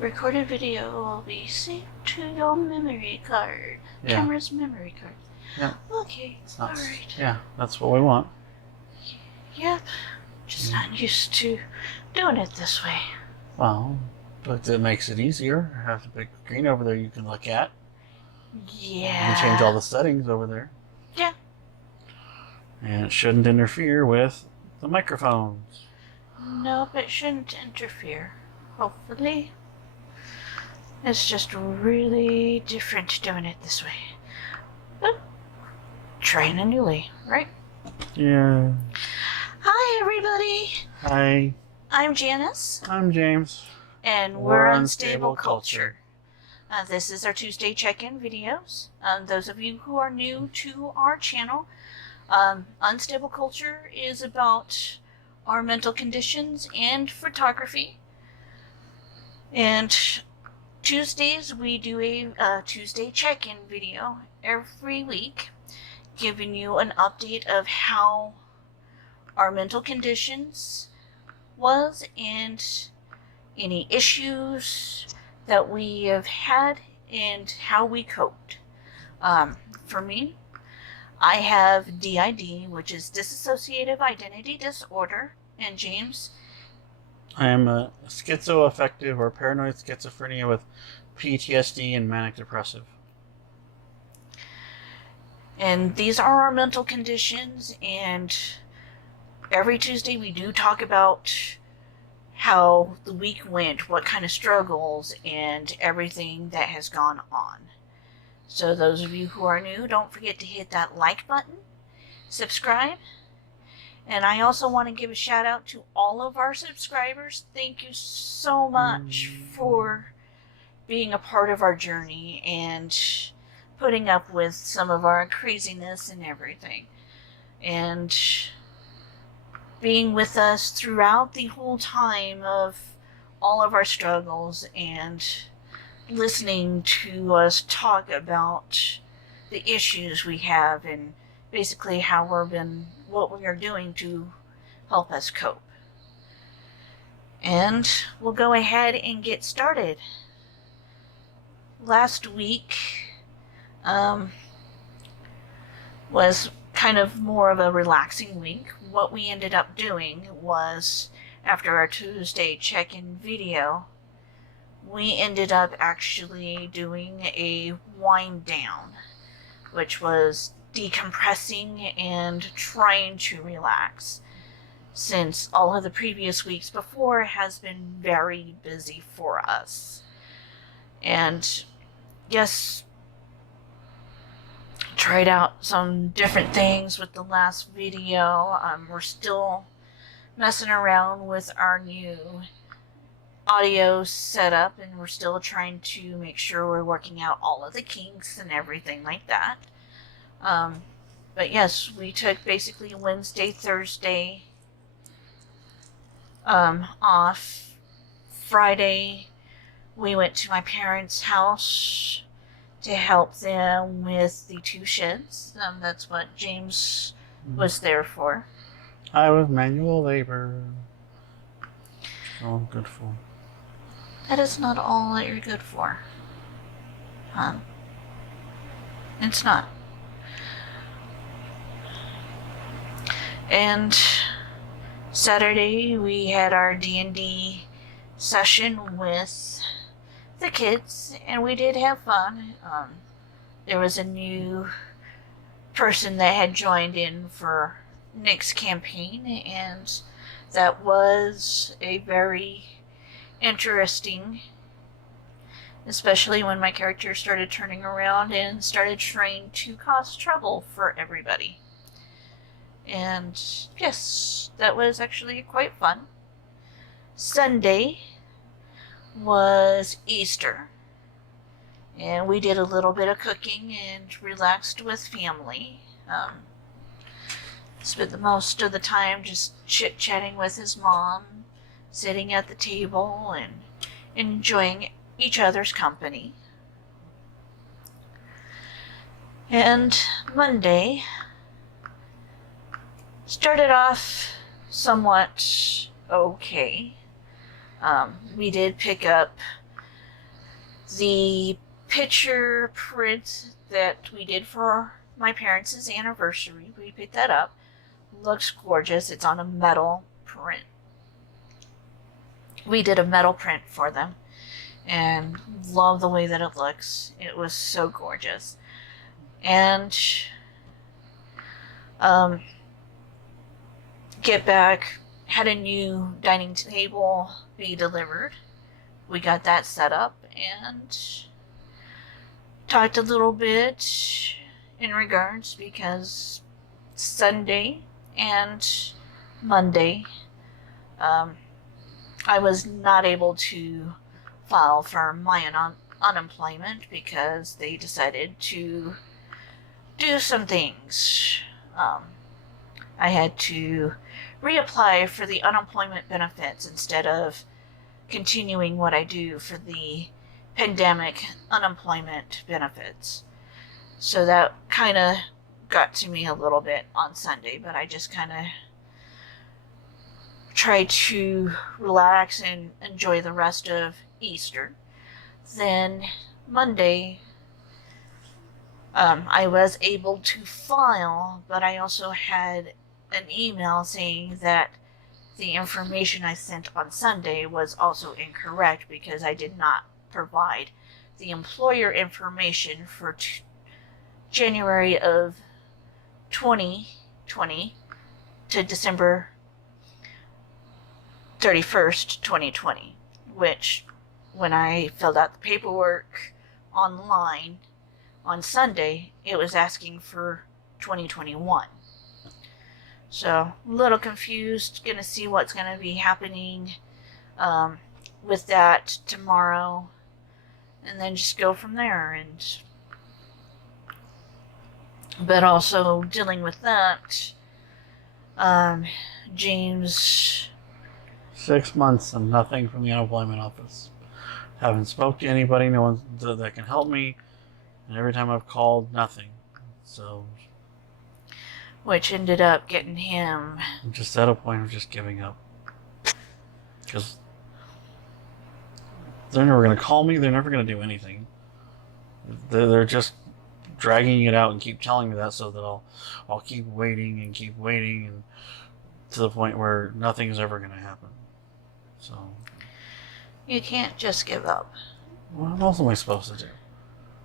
Recorded video will be synced to your memory card. Yeah. Camera's memory card. Yeah. Okay. Alright. Yeah, that's what we want. Yep. Just not used to doing it this way. Well, but it makes it easier. Have a big screen over there you can look at. Yeah. You can change all the settings over there. Yeah. And it shouldn't interfere with the microphones. Nope, it shouldn't interfere. Hopefully. It's just really different doing it this way. But trying a new way, right? Yeah. Hi, everybody. Hi. I'm Janice. I'm James. And we're Unstable Culture. This is our Tuesday check-in videos. Those of you who are new to our channel, Unstable Culture is about our mental conditions and photography. And Tuesdays we do a Tuesday check-in video every week, giving you an update of how our mental conditions was and any issues that we have had and how we coped. For me, I have DID, which is Dissociative Identity Disorder, and James? I am a schizoaffective or paranoid schizophrenia with PTSD and manic depressive. And these are our mental conditions, and every Tuesday we do talk about how the week went, what kind of struggles, and everything that has gone on. So those of you who are new, don't forget to hit that like button, subscribe, and I also want to give a shout out to all of our subscribers. Thank you so much for being a part of our journey and putting up with some of our craziness and everything. And being with us throughout the whole time of all of our struggles and listening to us talk about the issues we have and basically what we are doing to help us cope. And we'll go ahead and get started. Last week was kind of more of a relaxing week. What we ended up doing was, after our Tuesday check-in video, we ended up actually doing a wind down, which was decompressing and trying to relax, since all of the previous weeks before has been very busy for us. And yes, tried out some different things with the last video. We're still messing around with our new audio setup, and we're still trying to make sure we're working out all of the kinks and everything like that. But yes, we took basically Wednesday, Thursday off. Friday, we went to my parents' house to help them with the 2 sheds. That's what James was there for. I was manual labor. All I'm good for. That is not all that you're good for. It's not. And Saturday we had our D&D session with the kids, and we did have fun. There was a new person that had joined in for Nick's campaign, and that was a very interesting, especially when my character started turning around and started trying to cause trouble for everybody. And yes, that was actually quite fun. Sunday was Easter, and we did a little bit of cooking and relaxed with family. Spent the most of the time just chit-chatting with his mom, sitting at the table and enjoying each other's company. And Monday started off somewhat okay. We did pick up the picture print that we did for my parents' anniversary. We picked that up. Looks gorgeous. It's on a metal print. We did a metal print for them and love the way that it looks. It was so gorgeous. And get back, had a new dining table be delivered. We got that set up and talked a little bit in regards because Sunday and Monday I was not able to file for my unemployment because they decided to do some things. I had to reapply for the unemployment benefits instead of continuing what I do for the pandemic unemployment benefits. So that kind of got to me a little bit on Sunday, but I just kind of tried to relax and enjoy the rest of Easter. Then Monday, I was able to file, but I also had an email saying that the information I sent on Sunday was also incorrect because I did not provide the employer information for January of 2020 to December 31st, 2020, which when I filled out the paperwork online on Sunday, it was asking for 2021. So, a little confused. Gonna see what's gonna be happening with that tomorrow, and then just go from there. But also dealing with that, James. 6 months and nothing from the unemployment office. Haven't spoke to anybody. No one that can help me. And every time I've called, nothing. So, Which ended up getting him. I'm just at a point of just giving up. Because they're never going to call me. They're never going to do anything. They're just dragging it out and keep telling me that so that I'll keep waiting and to the point where nothing's ever going to happen. So, You can't just give up. what else am I supposed to do?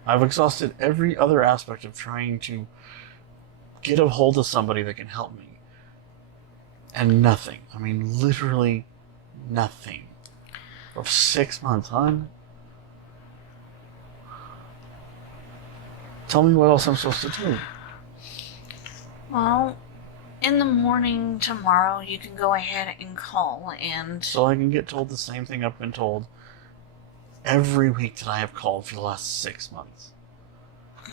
I've exhausted every other aspect of trying to get a hold of somebody that can help me. And nothing. I mean, literally nothing. For 6 months, hon. Tell me what else I'm supposed to do. Well, in the morning tomorrow, you can go ahead and call and... So I can get told the same thing I've been told every week that I have called for the last 6 months.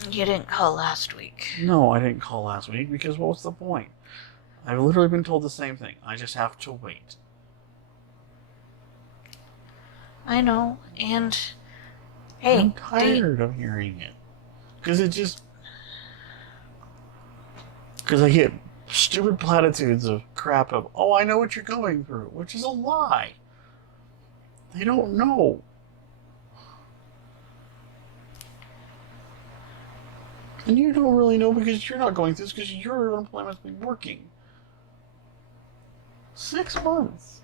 You didn't call last week. No, I didn't call last week because what was the point? I've literally been told the same thing. I just have to wait. I know, and... Hey, I'm tired of hearing it. Because I get stupid platitudes of crap of, oh, I know what you're going through, which is a lie. They don't know. And you don't really know because you're not going through this because your unemployment's been working. 6 months.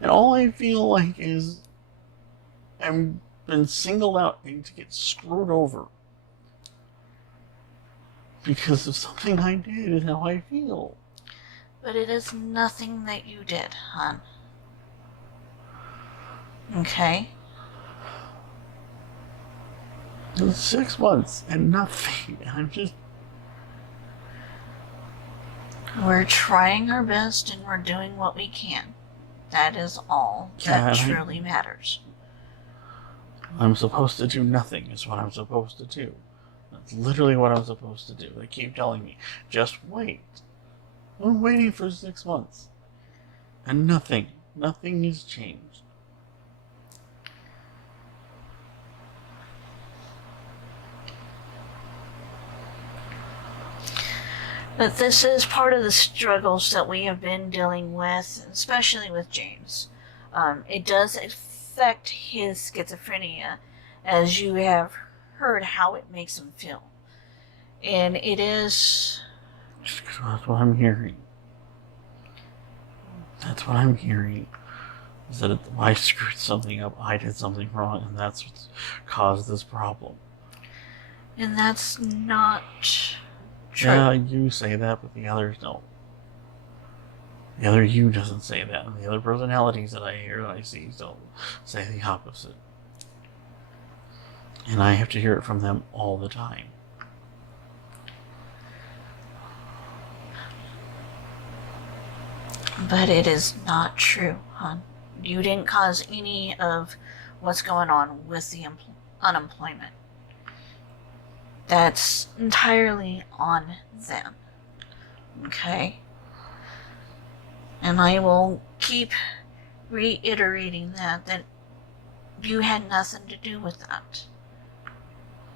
And all I feel like is I'm been singled out and to get screwed over. Because of something I did and how I feel. But it is nothing that you did, hon. Okay? It was 6 months and nothing. I'm just... We're trying our best and we're doing what we can. That is all that truly matters. I'm supposed to do nothing is what I'm supposed to do. That's literally what I'm supposed to do. They keep telling me, just wait. I'm waiting for 6 months. And nothing has changed. But this is part of the struggles that we have been dealing with, especially with James. It does affect his schizophrenia, as you have heard how it makes him feel. And it is... That's what I'm hearing. That's what I'm hearing. Is that I screwed something up, I did something wrong, and that's what's caused this problem. And that's not true. Yeah, you say that, but the others don't. The other you doesn't say that, and the other personalities that I hear and I see don't say the opposite. And I have to hear it from them all the time. But it is not true, hon. You didn't cause any of what's going on with the unemployment. That's entirely on them. Okay? And I will keep reiterating that you had nothing to do with that.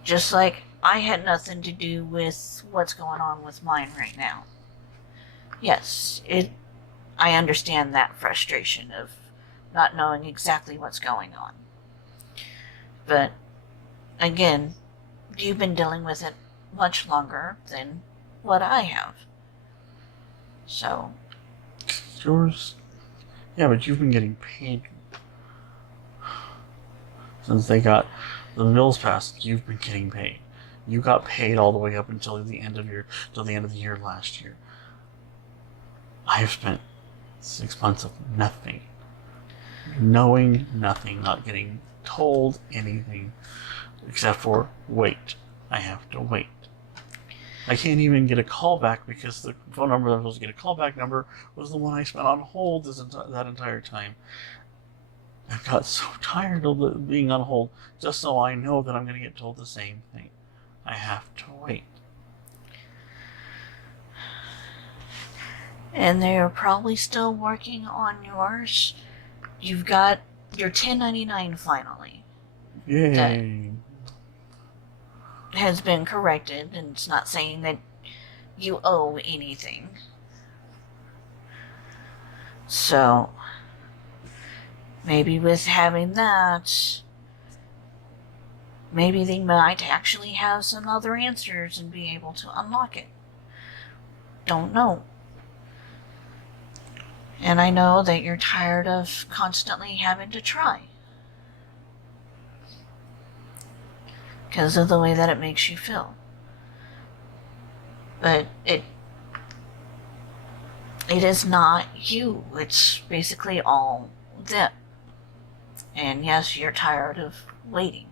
Just like I had nothing to do with what's going on with mine right now. Yes, I understand that frustration of not knowing exactly what's going on. But, again, you've been dealing with it much longer than what I have. So... Yours? Yeah, but you've been getting paid. Since they got the bills passed, you've been getting paid. You got paid all the way up until the end of the year last year. I have spent 6 months of nothing. Knowing nothing, not getting told anything, except for wait. I have to wait. I can't even get a call back because the phone number that I was supposed to get a callback number was the one I spent on hold that entire time. I got so tired of being on hold just so I know that I'm going to get told the same thing. I have to wait. And they're probably still working on yours. You've got your 1099 finally. Yay. Has been corrected, and it's not saying that you owe anything. So, maybe with having that, maybe they might actually have some other answers and be able to unlock it. Don't know. And I know that you're tired of constantly having to try. Because of the way that it makes you feel. But it is not you. It's basically all them. And yes, you're tired of waiting.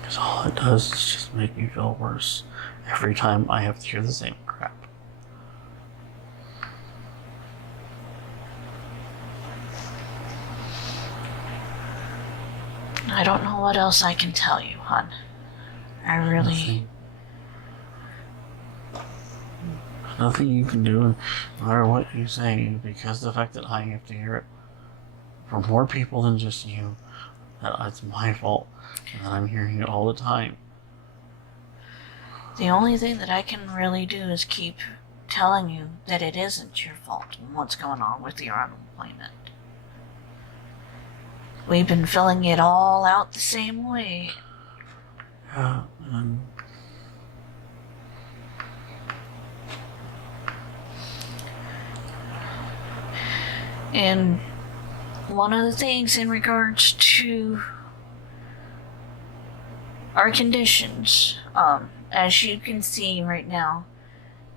Because all it does is just make me feel worse every time I have to hear the same crap. I don't know what else I can tell you, hon. I really... Nothing you can do, no matter what you say, because the fact that I have to hear it from more people than just you, that it's my fault, and that I'm hearing it all the time. The only thing that I can really do is keep telling you that it isn't your fault and what's going on with your unemployment. We've been filling it all out the same way. Yeah, and one of the things in regards to our conditions, as you can see right now,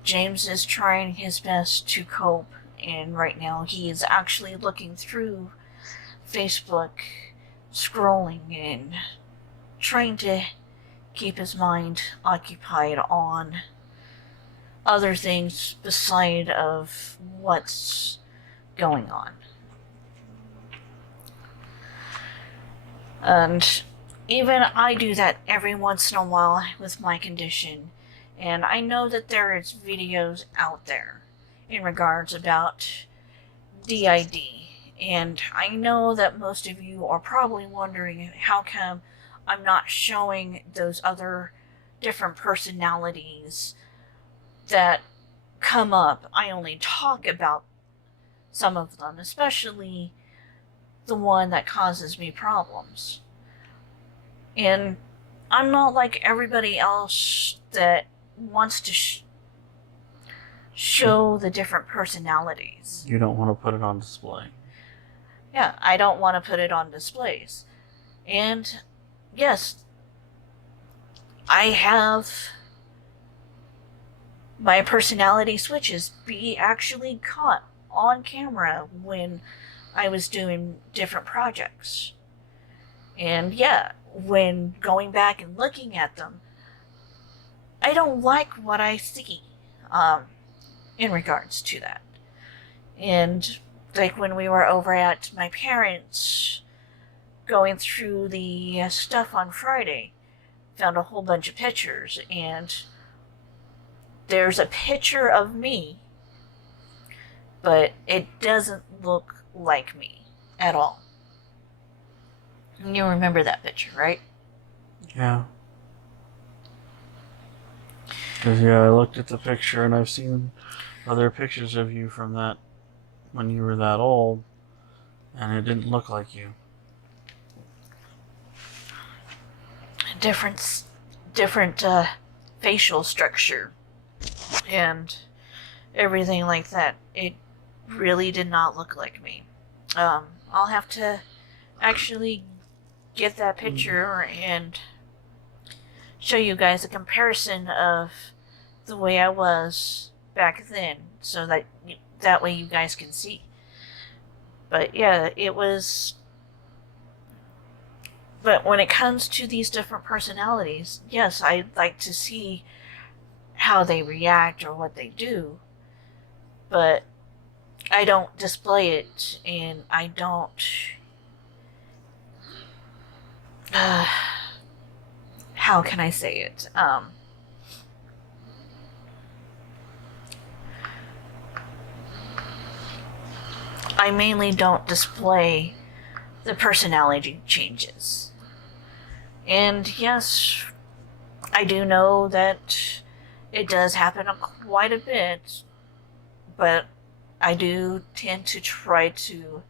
James is trying his best to cope, and right now he is actually looking through Facebook, scrolling and trying to keep his mind occupied on other things beside of what's going on. And even I do that every once in a while with my condition, and I know that there is videos out there in regards about DID. And I know that most of you are probably wondering how come I'm not showing those other different personalities that come up, I only talk about some of them, especially the one that causes me problems. And I'm not like everybody else that wants to show the different personalities. You don't want to put it on display. Yeah, I don't want to put it on displays. And yes, I have my personality switches be actually caught on camera when I was doing different projects. And yeah, when going back and looking at them, I don't like what I see in regards to that. And like when we were over at my parents' going through the stuff on Friday, found a whole bunch of pictures, and there's a picture of me, but it doesn't look like me at all. You remember that picture, right? Yeah. Because, yeah, I looked at the picture, and I've seen other pictures of you from that, when you were that old, and it didn't look like you. Different facial structure and everything like that. It really did not look like me. I'll have to actually get that picture and show you guys a comparison of the way I was back then, so that way you guys can see. But yeah, it was. But when it comes to these different personalities, yes, I like to see how they react or what they do, but I don't display it, and I don't how can I say it? I mainly don't display the personality changes. And yes, I do know that it does happen quite a bit, but I do tend to try to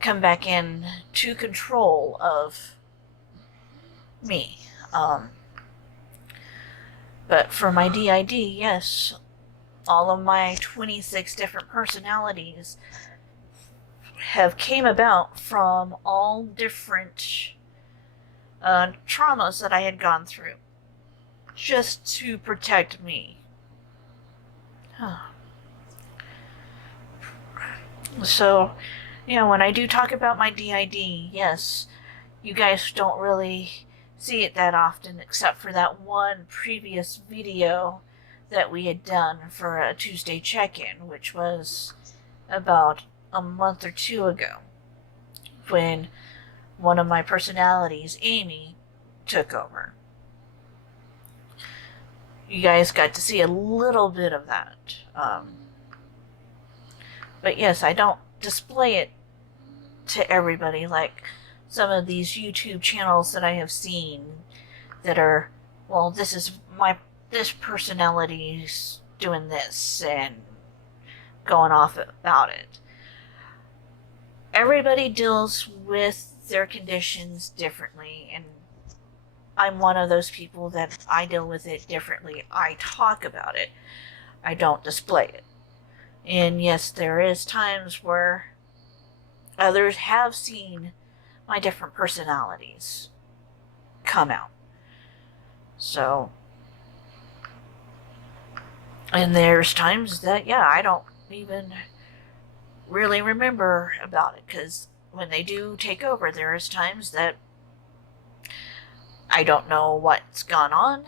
come back in to control of me. But for my DID, yes, all of my 26 different personalities have came about from all different traumas that I had gone through, just to protect me. So, when I do talk about my DID, yes, you guys don't really see it that often, except for that one previous video that we had done for a Tuesday check-in, which was about a month or two ago, when one of my personalities, Amy, took over. You guys got to see a little bit of that. But yes, I don't display it to everybody like some of these YouTube channels that I have seen that are, well, this personality's doing this and going off about it. Everybody deals with their conditions differently, and I'm one of those people that I deal with it differently. I talk about it. I don't display it. And yes, there is times where others have seen my different personalities come out. So, and there's times that, I don't even really remember about it, because when they do take over, there is times that I don't know what's gone on,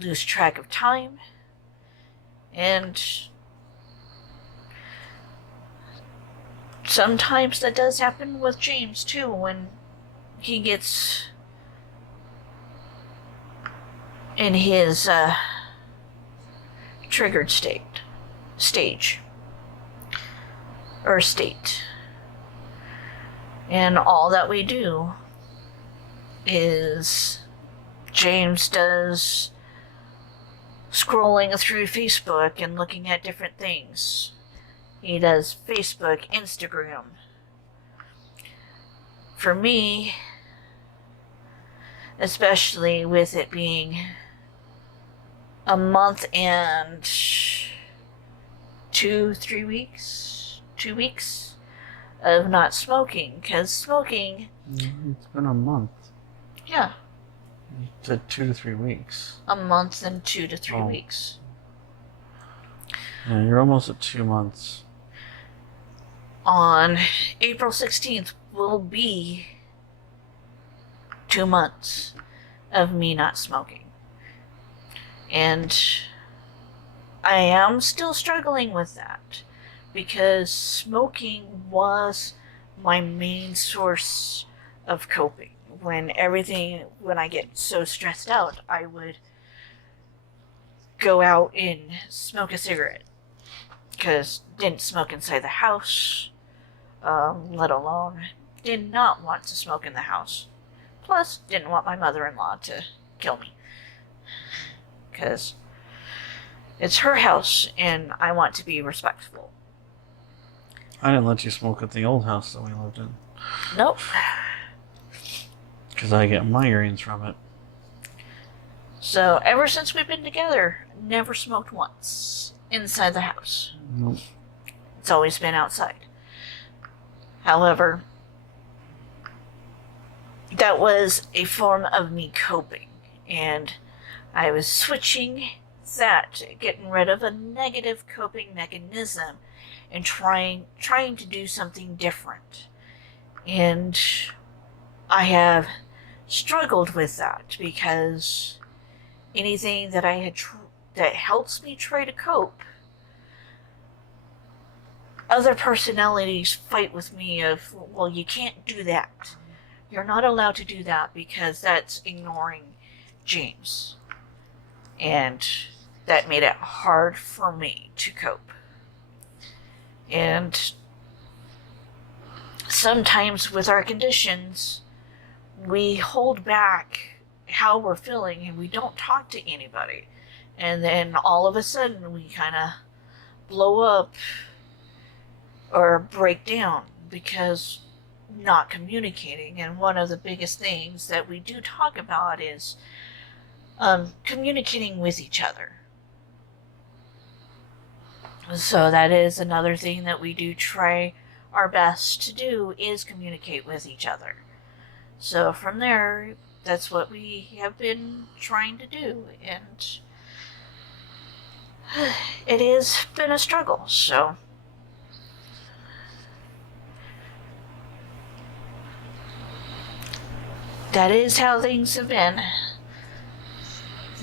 lose track of time, and sometimes that does happen with James too, when he gets in his triggered stage. And all that we do is James does scrolling through Facebook and looking at different things. He does Facebook, Instagram. For me, especially with it being a month and 2 weeks of not smoking, because smoking... It's been a month. Yeah. You said 2 to 3 weeks. A month and 2 to 3 weeks. Yeah, you're almost at 2 months. On April 16th will be 2 months of me not smoking. And I am still struggling with that, because smoking was my main source of coping. When I get so stressed out, I would go out and smoke a cigarette. Because didn't smoke inside the house, let alone did not want to smoke in the house. Plus, didn't want my mother-in-law to kill me. Because it's her house, and I want to be respectful. I didn't let you smoke at the old house that we lived in. Nope. Because I get migraines from it. So, ever since we've been together, never smoked once inside the house. Nope. It's always been outside. However, that was a form of me coping, and I was switching that, getting rid of a negative coping mechanism and trying to do something different. And I have struggled with that, because anything that I had that helps me try to cope, other personalities fight with me of, well, you can't do that. You're not allowed to do that because that's ignoring James. And that made it hard for me to cope. And sometimes with our conditions, we hold back how we're feeling and we don't talk to anybody. And then all of a sudden we kind of blow up or break down because not communicating. And one of the biggest things that we do talk about is communicating with each other. So that is another thing that we do try our best to do, is communicate with each other. So from there, that's what we have been trying to do, and it has been a struggle. So that is how things have been.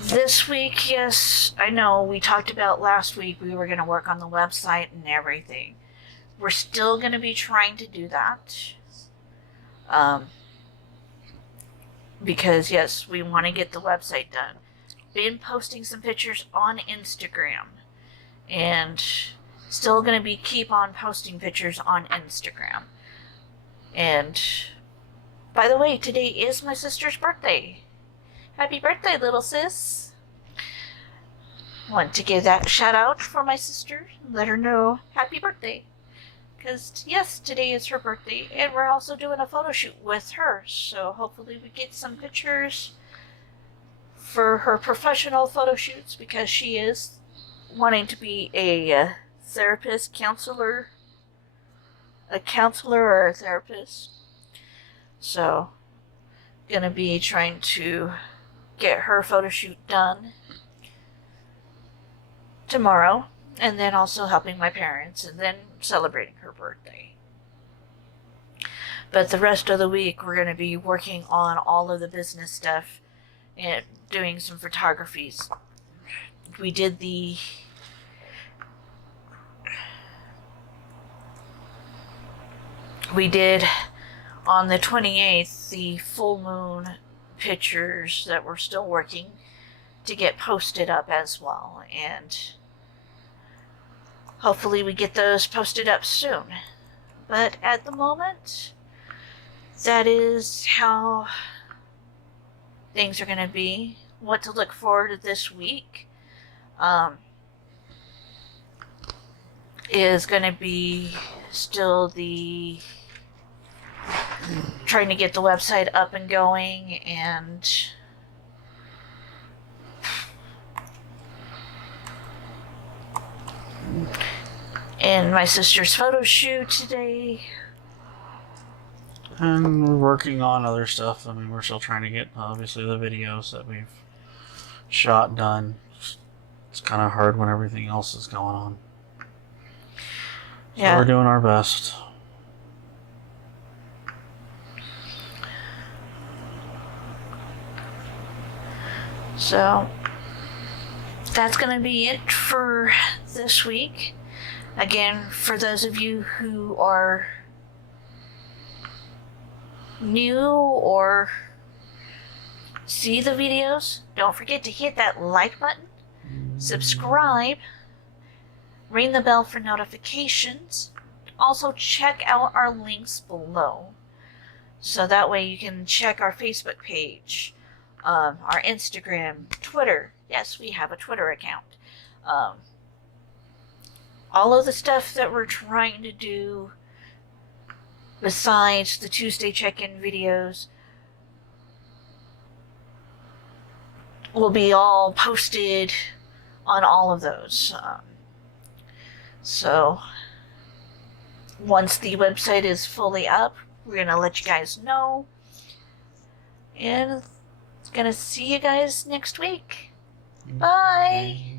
This week, yes, I know we talked about last week we were going to work on the website and everything. We're still going to be trying to do that. Because, yes, we want to get the website done. Been posting some pictures on Instagram. And still going to keep on posting pictures on Instagram. And, by the way, today is my sister's birthday. Happy birthday, little sis. Want to give that shout out for my sister. Let her know happy birthday. Because, yes, today is her birthday. And we're also doing a photo shoot with her. So hopefully we get some pictures for her professional photo shoots. Because she is wanting to be a therapist, counselor. A counselor or a therapist. So, gonna be trying to get her photo shoot done tomorrow, and then also helping my parents, and then celebrating her birthday. But the rest of the week we're going to be working on all of the business stuff and doing some photographies. We did on the 28th the full moon pictures that we're still working to get posted up as well, and hopefully we get those posted up soon. But at the moment, that is how things are going to be. What to look forward to this week. is going to be still trying to get the website up and going, and my sister's photo shoot today. And we're working on other stuff. I mean, we're still trying to get, obviously, the videos that we've shot done. It's kind of hard when everything else is going on. So we're doing our best. So that's going to be it for this week. Again, for those of you who are new or see the videos, don't forget to hit that like button, subscribe, ring the bell for notifications. Also check out our links below, so that way you can check our Facebook page, our Instagram, Twitter. Yes, we have a Twitter account. All of the stuff that we're trying to do besides the Tuesday check-in videos will be all posted on all of those. So once the website is fully up, we're going to let you guys know. And going to see you guys next week. Bye.